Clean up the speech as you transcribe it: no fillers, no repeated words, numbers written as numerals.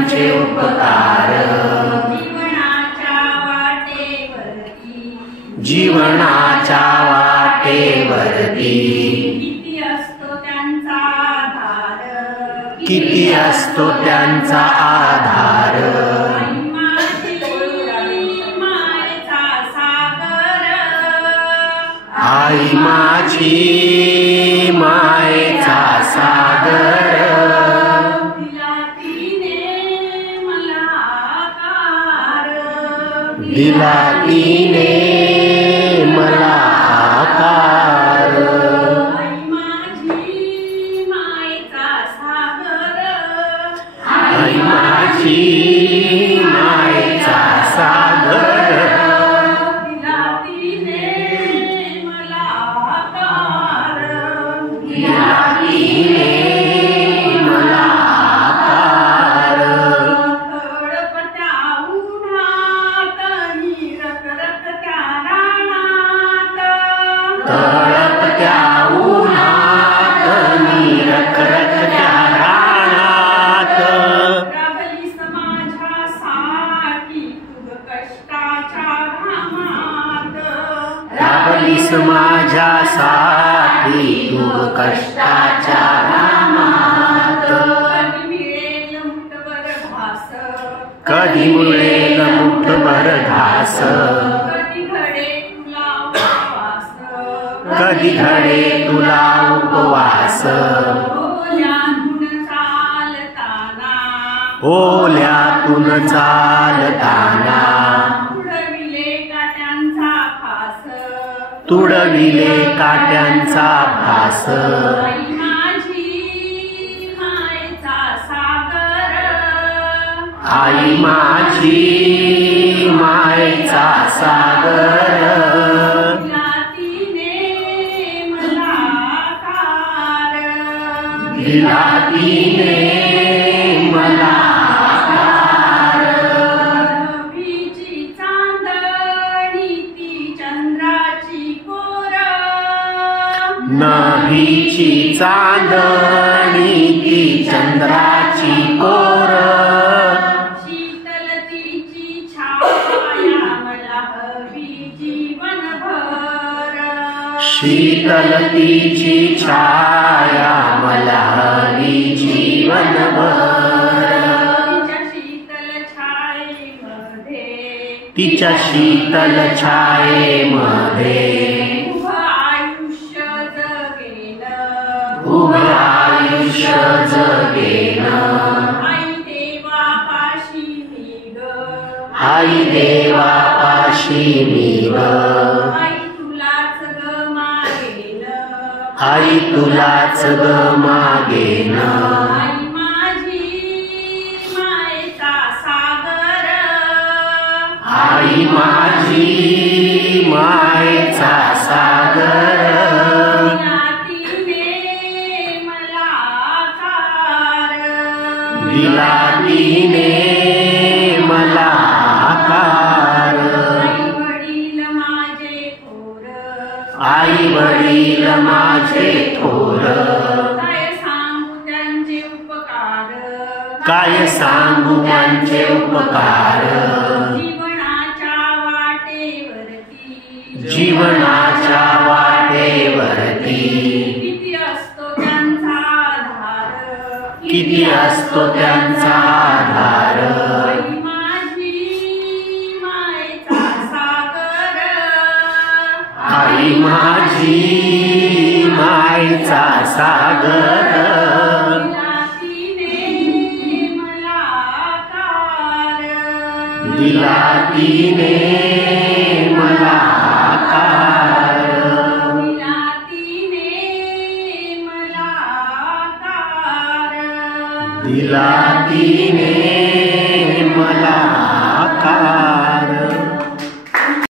सागुमांचे उपकार जीवनाच्या वाटेवरती किती असतो त्यांचा आधार आई माझी मायेचा सागर दिला तिने मला आकार आई माझी मायेचा सागर तळपत्या उन्हात निरखरखत्या रानात राबलीस माझ्यासाठी तुग कष्टाच्या घामात राबलीस माझ्यासाठी तुग कष्टाच्या घामात कधी मिळेल मुठभर घास कधी घडे तुला उपवास ओल्यातून चालताना तुडविले काट्यांचा भास आई माझी मायेचा सागर दिला तिने मला आकार नभीची चांदणी ती चंद्राची कोर नभीची चांदणी ती चंद्राची कोर शीतल तिची छाया मला हवी जीवनभर शीतल तिची छाया मला हवी जीवनभर तिच्या शीतल छायेमध्ये उभं आयुष्य जगेन आई देवापाशी मी ग आई तुलाच ग मागेन आई माझी मायेचा सागर आई माझी मायेचा सागर दिला तिने मला आकार आई वडील माझे थोर काय सांगू त्यांचे उपकार जीवनाच्या वाटेवरती किती असतो त्यांचा आधार आई माझी मायेचा सागर दिला तिने मला आकार दिला तिने मला आकार